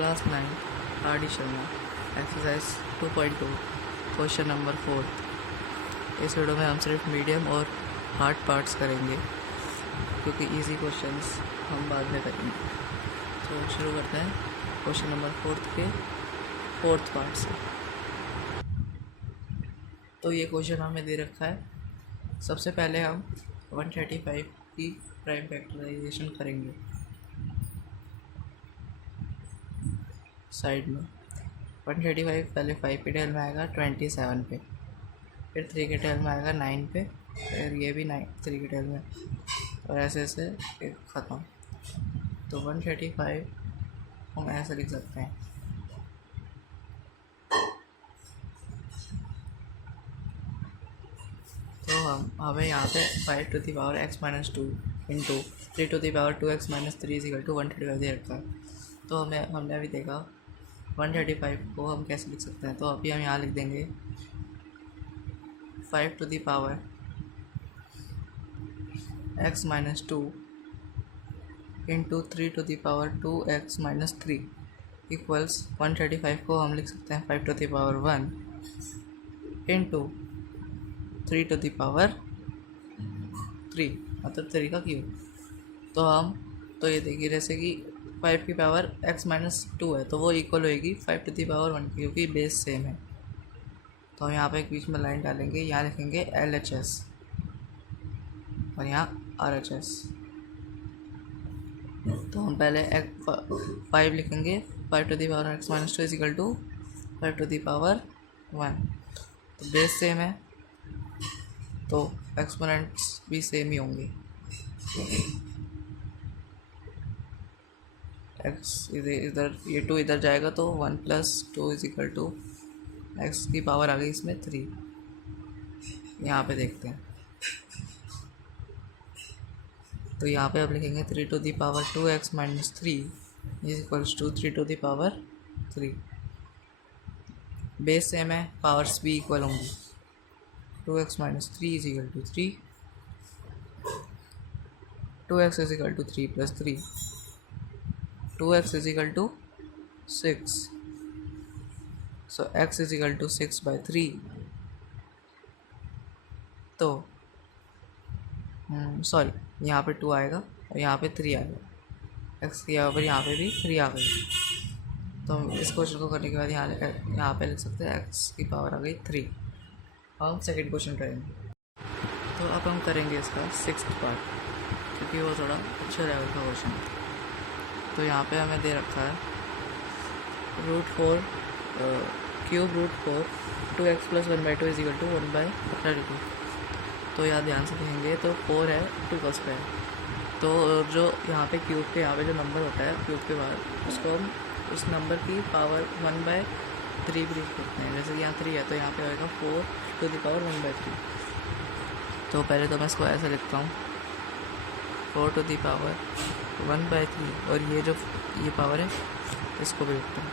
Class 9 R D Sharma exercise 2.2 question number 4। इस video में हम सिर्फ मीडियम और हार्ड पार्ट्स करेंगे क्योंकि इजी क्वेश्चंस हम बाद में करेंगे। तो शुरू करते हैं क्वेश्चन नंबर 4 के 4th पार्ट से। तो ये क्वेश्चन हमें दे रखा है। सबसे पहले हम 135 की प्राइम फैक्टराइजेशन करेंगे। साइड में 135 पहले 5 के टेल में आएगा 27 पे, फिर 3 के टेल में आएगा 9 पे, फिर ये भी 3 के टेल में, और ऐसे ऐसे ख़त्म। तो 135 हम ऐसे लिख सकते हैं। तो हमें यहाँ पे 5 to the power x - 2 into 3 to the power 2x - 3 = 135 दे रखा है। तो हमने अभी देखा 135 को हम कैसे लिख सकते हैं। तो अभी हम यहाँ लिख देंगे 5 to the power x - 2 into 3 to the power 2x - 3 equals 135 को हम लिख सकते हैं 5 to the power 1 into 3 to the power 3, मतलब 3 का क्यूब। तो ये देखिए जैसे कि 5 की पावर x - 2 है तो वो इक्वल होएगी 5 to the power 1 की, क्योंकि बेस सेम है। तो हम यहाँ पे एक बीच में लाइन डालेंगे, यहाँ लिखेंगे LHS और यहाँ RHS। तो हम पहले 5 लिखेंगे, 5 to the power x - 2 = 5 to the power 1। तो बेस सेम है तो एक्सपोनेंट्स भी सेम ही होंगे। x इधर ये 2 इधर जाएगा तो 1 + 2 = x की पावर आ गई इसमें 3। यहाँ पे देखते हैं तो यहाँ पे आप लिखेंगे 3 to the power 2x - 3 = 3 to the power 3। Base same है, पावर्स भी इक्वल होंगी। 2x - 3 = 3, 2x = 3 + 3, 2x = 6, so x = 6/3। तो सॉरी, यहाँ पे 2 आएगा और यहाँ पे 3 आएगा, x की यहाँ पे भी 3 आ गई। तो इस क्वेश्चन को करने के बाद यहाँ पे लिख सकते हैं x की पावर आ गई 3। हम सेकंड क्वेश्चन करेंगे। तो अब हम करेंगे इसका 6th पार्ट, क्योंकि वो थोड़ा अच्छे लेवल का क्वेश्चन है। तो यहाँ पे हमें दे रखा है √4 क्यूब √4 2x + 1/2 = 1/32। तो यहाँ ध्यान से देखेंगे तो 4 है 2 का स्क्वायर। तो जो यहाँ पे क्यूब के यहाँ पे जो नंबर होता है क्यूब के बाद उसको हम उस नंबर की पावर 1/3 भी लिख सकते हैं। जैसे कि यहाँ 3 है तो यहाँ पे आएगा 4 to the power 1/3। तो पहले तो मैं इसको ऐसे लिखता हूँ 4 to the power 1/3, और ये पावर है इसको भी लिखता हूँ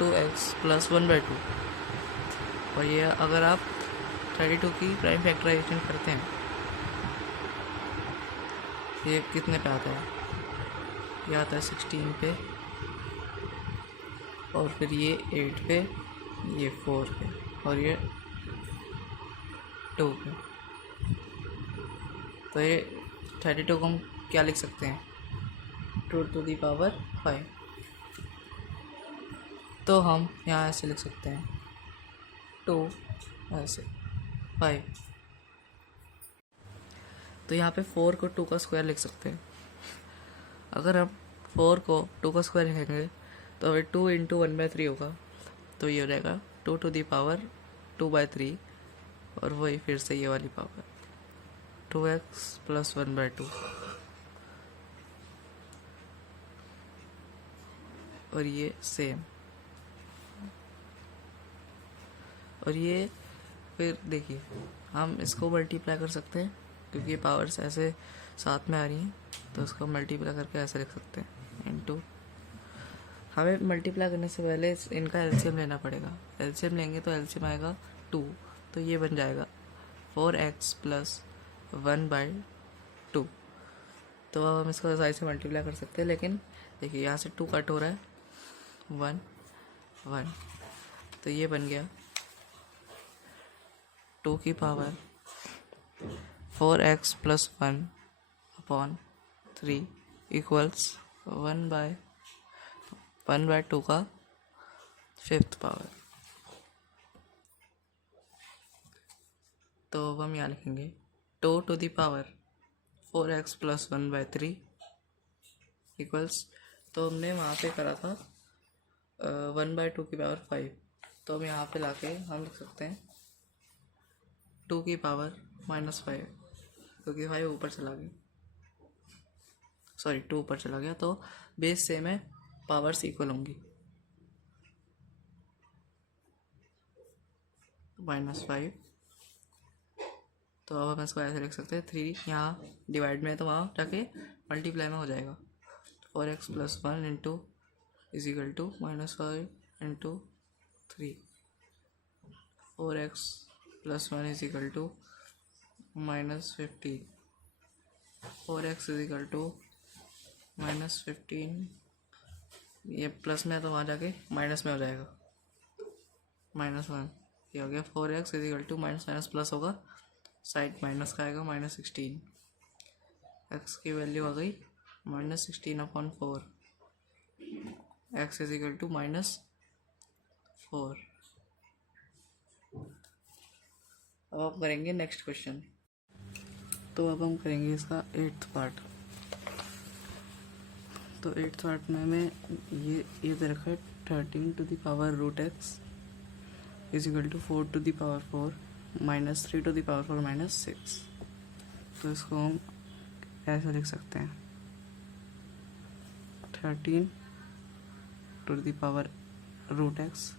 2x + 1/2। और ये अगर आप 32 की प्राइम फैक्टराइजेशन करते हैं ये कितने पे आता है, ये आता है 16 पे, और फिर ये 8 पे, ये 4 पे, और ये 2 पे। तो ये 32 को हम क्या लिख सकते हैं 2 to the power 5। तो हम यहाँ ऐसे लिख सकते हैं 2 ऐसे 5। तो यहाँ पे 4 को 2 का स्क्वायर लिख सकते हैं। अगर हम 4 को 2 का स्क्वायर लिखेंगे तो अभी 2 × 1/3 होगा, तो ये हो जाएगा 2 to the power 2/3, और वही फिर से ये वाली पावर 2x + 1/2, और ये सेम। और ये फिर देखिए हम इसको मल्टीप्लाई कर सकते हैं, क्योंकि ये पावर्स ऐसे साथ में आ रही हैं तो इसको मल्टीप्लाई करके ऐसे लिख सकते हैं इनटू। हमें मल्टीप्लाई करने से पहले इनका एलसीएम लेना पड़ेगा। एलसीएम लेंगे तो एलसीएम आएगा 2, तो ये बन जाएगा 4x + 1/2। तो अब हम इसको साइड से मल्टीप्लाई कर सकते हैं, लेकिन देखिए यहाँ से 2 कट हो रहा है 1 1। तो ये बन गया 2 की power 4x plus 1 upon 3 equals 1/2 का 5th पावर। तो अब हम यहाँ लिखेंगे 2 to the power 4x plus 1/3 equals, तो हमने वहाँ पे करा था 1/2 की पावर 5, तो हम यहाँ पे लाके हम लिख सकते हैं 2 की पावर -5, क्योंकि 5 ऊपर चला गया, सॉरी 2 ऊपर चला गया, तो बेस सेम है, पावर्स इक्वल होंगी। -5, तो अब हम इसको ऐसे लिख सकते हैं 3 यहाँ डिवाइड में है तो वहाँ जाके मल्टीप्लाई में हो जाएगा। 4x plus 1 into is equal to -5 into 3। 4x plus 1 is equal to -15। 4x is equal to -15, ये प्लस में है तो वहाँ जाके माइनस में हो जाएगा, -1। ये हो गया 4x is equal to minus plus होगा, साइड माइनस का आएगा -16। x की वैल्यू आ गई -16/4। x is equal to -4। अब हम करेंगे नेक्स्ट क्वेश्चन। तो अब हम करेंगे इसका 8th पार्ट। तो 8th पार्ट में हमें ये दे रखा है 13 to the power root x is equal to 4 to the power 4 -3 to the power 4 -6। तो इसको हम ऐसे लिख सकते हैं 13 to the power root x।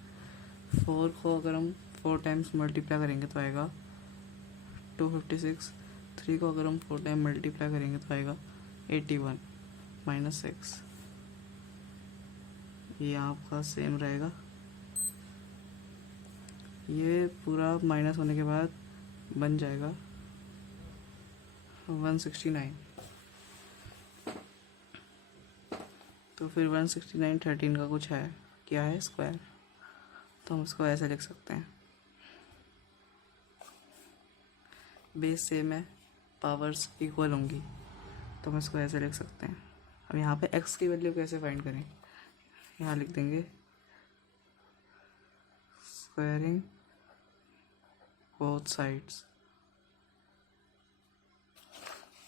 4 को अगर हम 4 टाइम्स मल्टीप्लाई करेंगे तो आएगा 256। 3 को अगर हम 4 टाइम मल्टीप्लाई करेंगे तो आएगा 81 -6। ये आपका सेम रहेगा। ये पूरा माइनस होने के बाद बन जाएगा 169। तो फिर 169 13 का कुछ है, क्या है, स्क्वायर। तो हम इसको ऐसे लिख सकते हैं, बेस सेम है, पावर्स इक्वल होंगी, तो हम इसको ऐसे लिख सकते हैं। अब यहाँ पे x की वैल्यू कैसे फाइंड करें, यहाँ लिख देंगे स्क्वायरिंग बोथ साइड्स।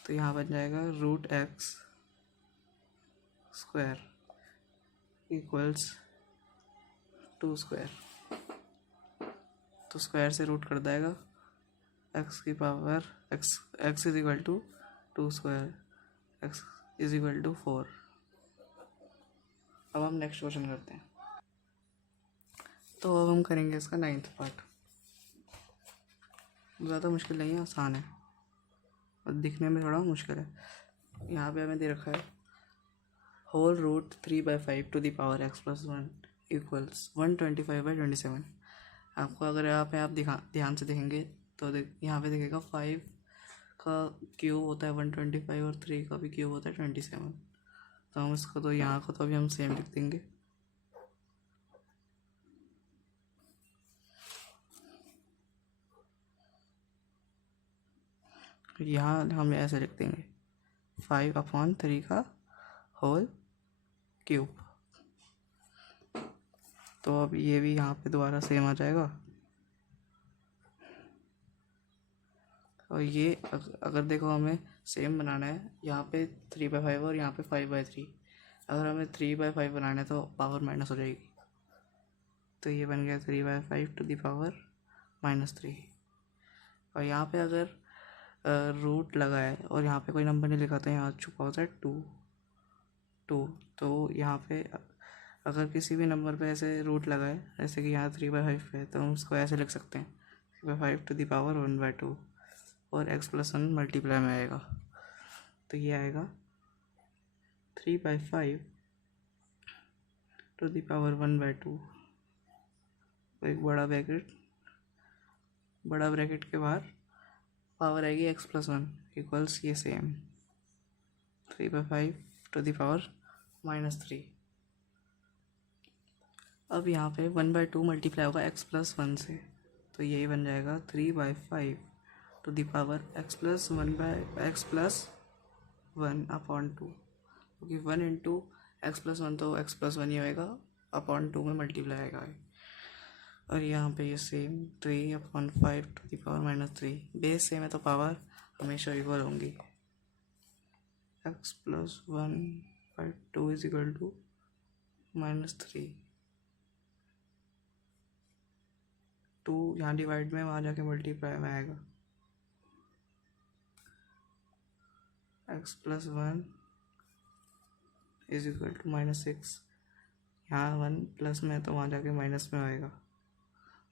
तो यहाँ बन जाएगा √x स्क्वायर इक्वल्स 2 स्क्वायर। तो स्क्वायर से रूट कर देगा x की power x is equal to 2 square, x is equal to 4। अब हम नेक्स्ट क्वेश्चन करते हैं। तो अब हम करेंगे इसका 9th पार्ट। ज़्यादा मुश्किल नहीं है, आसान है और दिखने में थोड़ा मुश्किल है। यहाँ पे हमें दे रखा है whole root 3/5 to the power x plus 1 equals 125/27। आपको अगर यहाँ पे आप ध्यान से देखेंगे तो यहाँ पे देखेगा 5 का क्यूब होता है 125 और 3 का भी क्यूब होता है 27। तो हम इसको तो यहाँ को तो अभी हम सेम लिख देंगे। यहाँ हम ऐसे लिख देंगे 5/3 का होल क्यूब। तो अब ये भी यहाँ पे दोबारा सेम आ जाएगा। और ये अगर देखो हमें सेम बनाना है, यहाँ पे 3/5 और यहाँ पे 5/3। अगर हमें 3/5 बनाना है तो पावर माइनस हो जाएगी। तो ये बन गया 3/5 टू द पावर -3। और यहाँ पे अगर रूट लगा है और यहाँ पे कोई नंबर नहीं लिखा तो यहाँ छुपा होता है 2। तो यहाँ पे अगर किसी भी नंबर पे ऐसे रूट लगा है, जैसे कि यहाँ 3/5 है, तो हम उसको ऐसे लिख सकते हैं 3/5 टू द पावर 1/2 और x प्लस 1 मल्टीप्लाई में आएगा। तो ये आएगा 3/5 टू द पावर 1/2। एक बड़ा ब्रैकेट के बाहर पावर आएगी x प्लस 1 इक्वल्स ये सेम 3/5 टू द पावर -3। अब यहाँ पे 1/2 मल्टीप्लाई होगा x+1 से, तो यही बन जाएगा 3/5 टू द पावर x+1/x+1/2, क्योंकि 1 इंटू x+1 तो x+1 ही होएगा, अपॉन 2 में मल्टीप्लाई आएगा। और यहाँ पे ये same 3/5 to the power -3, base same है तो पावर हमेशा इक्वल होंगी। x+1/2 इज इक्वल टू -3, 2 यहाँ डिवाइड में, वहाँ जाके मल्टीप्लाई में आएगा। x+1 इज इक्वल टू -6, यहाँ 1 प्लस में है तो वहाँ जाके माइनस में आएगा,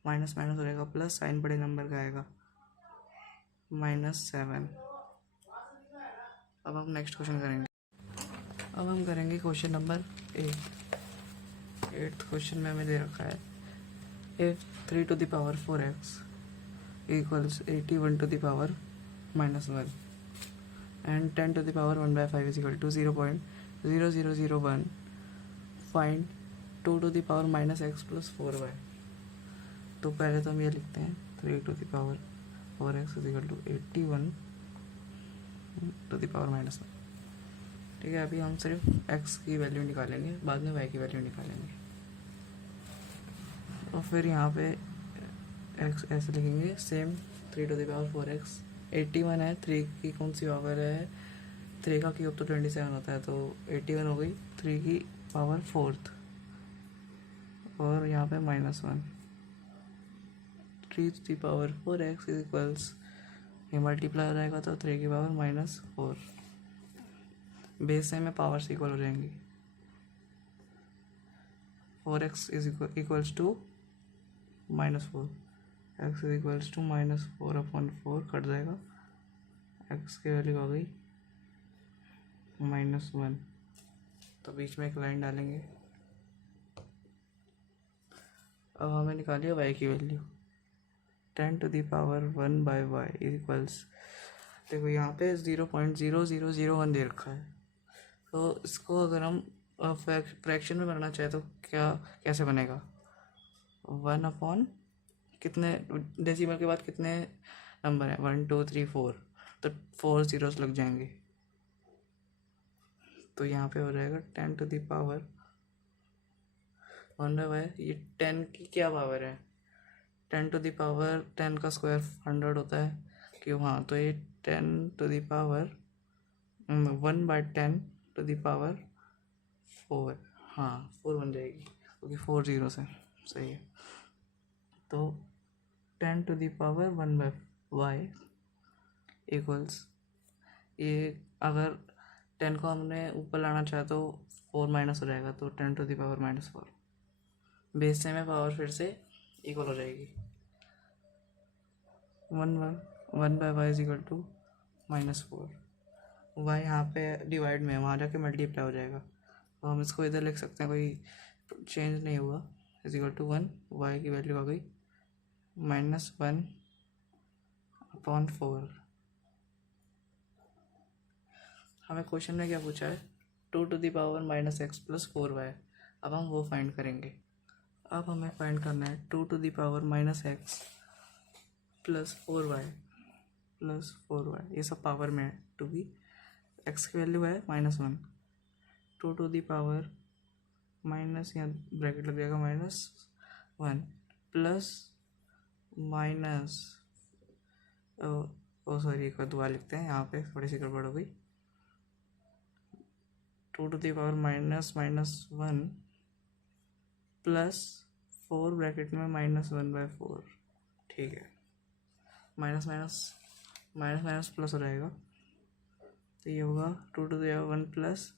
माइनस माइनस हो जाएगा प्लस, साइन बड़े नंबर का आएगा -7। अब हम नेक्स्ट क्वेश्चन करेंगे। अब हम करेंगे क्वेश्चन नंबर 8th क्वेश्चन में हमें दे रखा है if 3 to the power 4x equals 81 to the power -1 and 10 to the power 1/5 is equal to 0.0001, find 2 to the power -x plus 4y। तो पहले तो हम ये लिखते हैं 3 to the power 4x is equal to 81 to the power -1। ठीक है, अभी हम सिर्फ x की वैल्यू निकालेंगे, बाद में y की वैल्यू निकालेंगे। और फिर यहाँ पे x ऐसे लिखेंगे, same 3 to the power 4x, 81 है, 3 की कौन सी पावर है, 3 का क्यूब तो 27 होता है, तो 81 हो गई 3 की पावर 4th, और यहाँ पे -1, 3 to the power 4x is equals, ये मल्टीप्लाई हो जाएगा तो 3 की पावर -4, बेस से में पावर से इक्वल हो जाएंगी। 4x is equals to -4, x is equals to -4/4 cut जाएगा, x की वैल्यू हो गई -1, तो बीच में एक लाइन डालेंगे। अब हमें निकालिए y की value, 10 to the power 1/y is equals, देखो यहाँ पे 0.0001 दे रखा है, तो इसको अगर हम फ्रैक्शन में बनाना चाहे तो कैसे बनेगा, 1 अपॉन कितने डेसिमल के बाद कितने नंबर है, 1 2 3 4, तो 4 zeros लग जाएंगे, तो यहाँ पे हो जाएगा 10 to the power 1/y, ये 10 की क्या पावर है, 10 to the power 10 का स्क्वायर 100 होता है, क्यों, हाँ, तो ये 10 to the power 1/10 to the power 4, हाँ 4 बन जाएगी, क्योंकि 4 zeros है, सही है। तो 10 to the power 1/y equals, ये अगर 10 को हमने ऊपर लाना चाहे तो 4 माइनस हो जाएगा, तो 10 to the power -4, बेस से में पावर फिर से इक्वल हो जाएगी, 1/y is equal to -4, y यहाँ पे डिवाइड में है, वहाँ जाके मल्टीप्लाई हो जाएगा, तो हम इसको इधर लिख सकते हैं, कोई चेंज नहीं हुआ, इज इक्वल टू 1, y की वैल्यू आ गई -1/4। हमें क्वेश्चन में क्या पूछा है, 2 to the power -x plus 4y, अब हम वो फाइंड करेंगे। अब हमें फाइंड करना है 2 to the power -x plus 4y, ये सब पावर में है, 2 की x की वैल्यू है -1, 2 to the power माइनस, यहाँ ब्रैकेट लग जाएगा -1 प्लस माइनस, ओ सॉरी, एक बार दुआ लिखते हैं, यहाँ पे थोड़ी सी गड़बड़ हो गई, 2 to the power -1 plus 4 bracket में -1/4, ठीक है, माइनस माइनस प्लस हो जाएगा, तो ये होगा 2 to the power 1 plus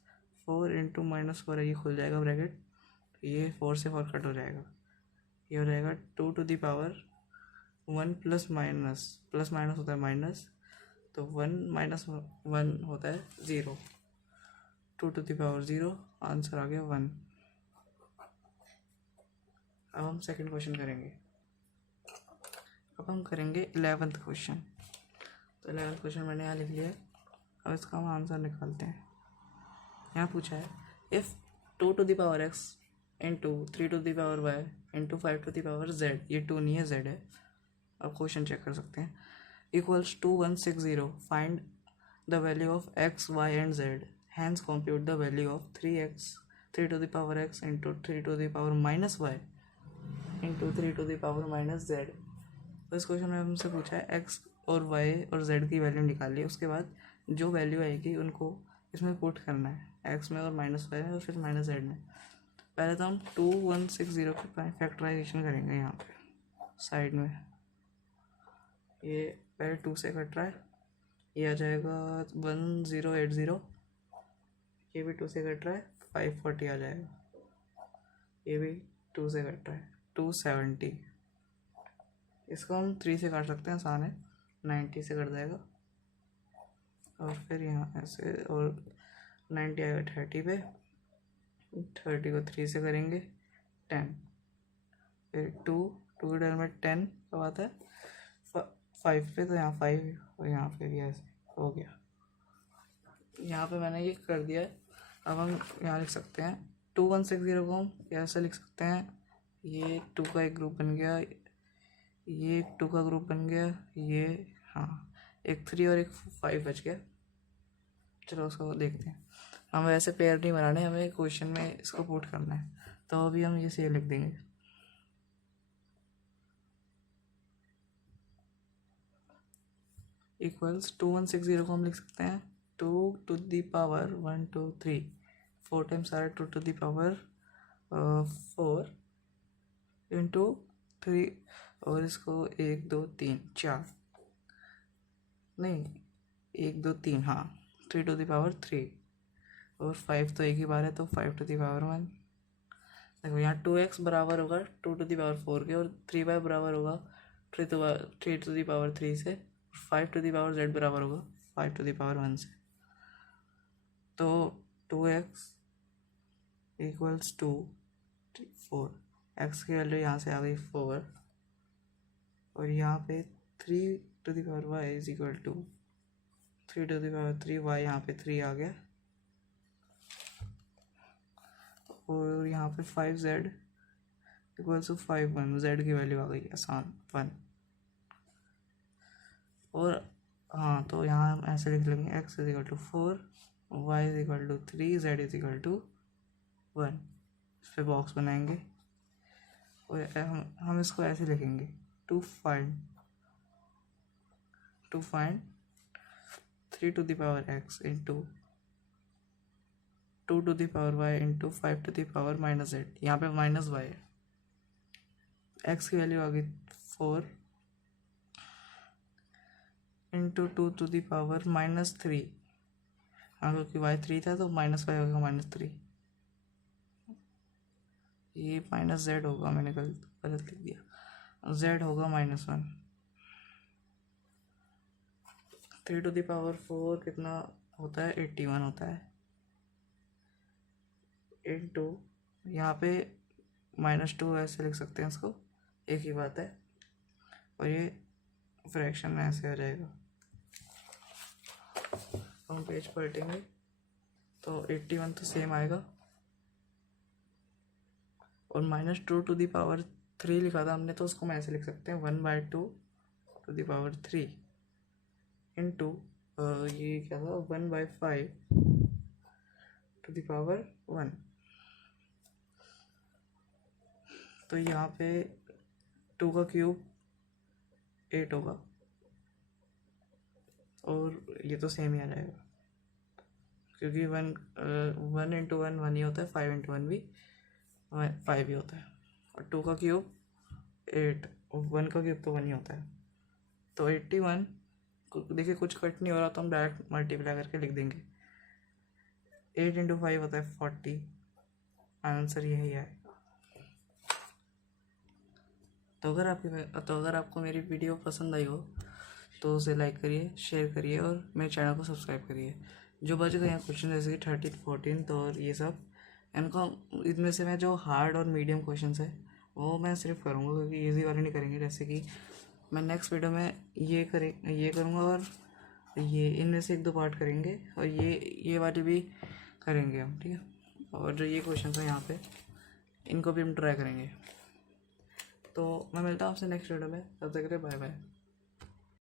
4 into -4 है, ये खुल जाएगा ब्रैकेट, ये 4 से 4 कट हो जाएगा, ये हो जाएगा 2 to the power 1 plus minus होता है माइनस, तो 1 - 1 होता है 0, 2 to the power 0, आंसर आ गया 1। अब हम सेकंड क्वेश्चन करेंगे। अब हम करेंगे 11th क्वेश्चन। तो 11th क्वेश्चन मैंने यहाँ लिख लिया है। अब इसका हम आंसर निकालते हैं। यहाँ पूछा है if 2 to the power x into 3 into 5 ये 2 नहीं है, z है। अब क्वेश्चन चेक कर सकते हैं। Equals to 160, find the value of x, y and z, hence compute the value of 3x into 3 - y into 3 - z। तो इस क्वेश्चन में हमसे पूछा है x और y और z की वैल्यू निकालिए, उसके बाद जो वैल्यू आएगी उनको इसमें पुट करना है, x में और -y में और फिर -z में। पहले तो हम 2160 की फैक्टराइजेशन करेंगे। यहाँ पे साइड में ये पहले 2 से कट रहा है, ये आ जाएगा 1080, ये भी 2 से कट रहा है 540 आ जाएगा, ये भी 2 से कट रहा है 270। इसको हम 3 से काट सकते हैं, आसान है, 90 से कट जाएगा। और फिर यहाँ ऐसे, और 90 आएगा 30 पे, 30 को 3 से करेंगे 10, फिर 2 डाल में 10 कब आता है 5 पे, तो यहाँ 5 और यहाँ पे भी ऐसे हो गया। यहाँ पे मैंने ये कर दिया है। अब हम यहाँ लिख सकते हैं 2160 को हम ऐसे लिख सकते हैं, ये 2 का एक ग्रुप बन गया, ये एक 2 का ग्रुप बन गया, ये हाँ एक 3 और एक 5 बच गया। चलो उसको देखते हैं। हम वैसे पेयर नहीं बनाने, हमें क्वेश्चन में इसको पुट करना है, तो अभी हम ये से लिख देंगे। इक्वल्स 2160 को हम लिख सकते हैं 2 to the power 1 2 3, 4 टाइम्स आ रहा है 2 to the power 4 इंटू 3, और इसको 1 2 3 4 नहीं 1 2 3 हाँ 3 to the power 3, और 5 तो एक ही बार है तो 5 to the power 1। देखो यहाँ 2x बराबर होगा 2 to the power 4 के, और 3y बराबर होगा 3 to the power 3 से, 5 to the power z बराबर होगा 5 to the power 1 से। तो 2x इक्वल्स टू 4, x की वैल्यू यहाँ से आ गई 4, और यहाँ पे 3 to the power y is equal to 3 to the power 3, y यहाँ पे 3 आ गया, और यहाँ पे 5z इक्वल्स टू 5 1, z की वैल्यू आ गई आसान 1। और हाँ तो यहाँ हम ऐसे लिख लेंगे x is equal to 4, y is equal to 3, z is equal to 1। इस पर बॉक्स बनाएंगे, और हम इसको ऐसे लिखेंगे to find 3 to the power x into 2 to the power y into 5 to the power minus z। यहाँ पे माइनस y है, x की वैल्यू आ गई 4 इंटू 2 to the power -3, हाँ क्योंकि y 3 था तो माइनस y होगा -3, ये माइनस z होगा, मैंने गलत लिख दिया, z होगा -1। 3 to the power 4 कितना होता है 81 होता है, इंटू यहाँ पे -2 ऐसे लिख सकते हैं इसको, एक ही बात है, और ये फ्रैक्शन में ऐसे आ जाएगा। हम पेज पलटेंगे तो 81 तो सेम आएगा, और -2 to the power 3 लिखा था हमने, तो उसको मैं ऐसे लिख सकते हैं 1/2 to the power 3 इंटू ये क्या था 1/5 to the power 1। तो यहाँ पे 2 का क्यूब 8 होगा, और ये तो सेम ही आ जाएगा क्योंकि 1 इंटू 1 1 ही होता है, 5 इंटू 1 भी 5 ही होता है, और 2 का क्यूब 8 और 1 का क्यूब तो 1 ही होता है। तो 81 देखिए कुछ कट नहीं हो रहा, तो हम डायरेक्ट मल्टीप्लाई करके लिख देंगे। 8 इंटू 5 होता है 40, आंसर यही है। तो अगर आपको मेरी वीडियो पसंद आई हो तो उसे लाइक करिए, शेयर करिए, और मेरे चैनल को सब्सक्राइब करिए। जो बच गए हैं क्वेश्चन जैसे कि 13 14 और ये सब, इनको इनमें से मैं जो हार्ड और मीडियम क्वेश्चन है वो मैं सिर्फ करूँगा, क्योंकि ईजी वाले नहीं करेंगे। जैसे कि मैं नेक्स्ट वीडियो में ये करूँगा, और ये इनमें से 1 2 पार्ट करेंगे, और ये वाले भी करेंगे हम, ठीक है। और जो ये क्वेश्चन है यहाँ पे, इनको भी हम ट्राई करेंगे। तो मैं मिलता हूँ आपसे नेक्स्ट वीडियो में, तब तक के लिए बाय बाय।